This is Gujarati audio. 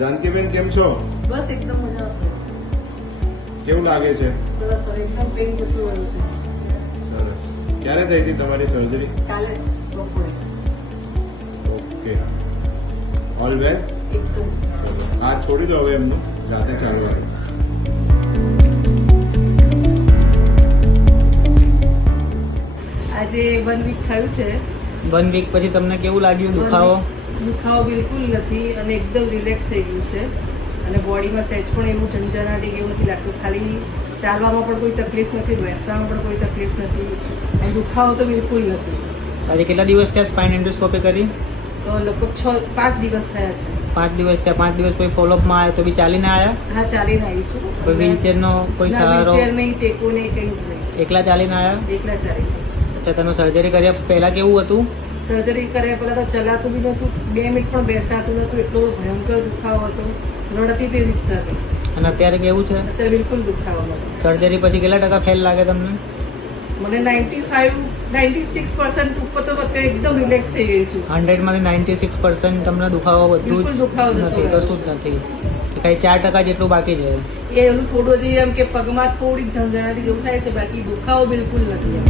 જાનકીબેન કેમ છો? બસ એકદમ મજા આવશે. કેવું લાગે છે? સરસ સર, એકદમ પેઇન જતું રહ્યું છે. સરસ. ક્યારે થઈ હતી તમારી સર્જરી? કાલે બપોરે ઓકે, ઓલ વેલ. એકદમ હાથ છોડી દો હવે એમનું, જાતે ચાલવાનું. આજે 1 વીક થયું છે. 1 વીક પછી તમને કેવું લાગ્યું? દુખાવો? દુખાવો બિલકુલ નથી અને એકદમ રિલેક્સ થઈ ગયું છે અને બોડીમાં સહેજ પણ એવું ઝંઝણાટી એવું નથી લાગતું. ખાલી ચાલવામાં પણ કોઈ તકલીફ નથી, બેસવામાં પણ કોઈ તકલીફ નથી અને દુખાવો તો બિલકુલ નથી. આજે કેટલા દિવસ ત્યાં સ્પાઇન એન્ડોસ્કોપી કરી? તો લગભગ 5 દિવસ થયા છે. 5 દિવસ ત્યાં. 5 દિવસ કોઈ ફોલોઅપમાં આવ્યા તો બી ચાલીને આવ્યા? હા, ચાલીને આવી છું. કોઈ વ્હીલચેરનો કોઈ સહારો? વ્હીલચેર નહીં, ટેકો નહીં, કંઈ જ નહીં. એકલા ચાલીને આવ્યા? એકલા ચાલી ગઈ છું. અચ્છા, તમે સર્જરી કર્યા પહેલા કેવું હતું? સર્જરી કર્યા પહેલા તો ચલાતું બી નહોતું, 2 મિનિટ પણ બેસાતું નહોતું, એટલો ભયંકર દુખાવો હતો, રડતી તેવી રીત હતી. અને અત્યારે કેવું છે? અત્યારે બિલકુલ દુખાવો નથી. સર્જરી પછી કેટલા ટકા ફેલ લાગે તમને? મને 96% ઉપર તો અત્યારે એકદમ રિલેક્સ થઈ ગઈ છું. 100 માંથી 96% તમને દુખાવો બિલકુલ બધું દુખાવો જતો નથી, રહ્યો કશું જ છે. નથી. કઈ 4% જેટલું બાકી છે. એ એનું થોડું હજી એમ કે પગમાં થોડીક ઝંઝણાટી જેવું થાય છે, બાકી દુખાવો બિલકુલ નથી.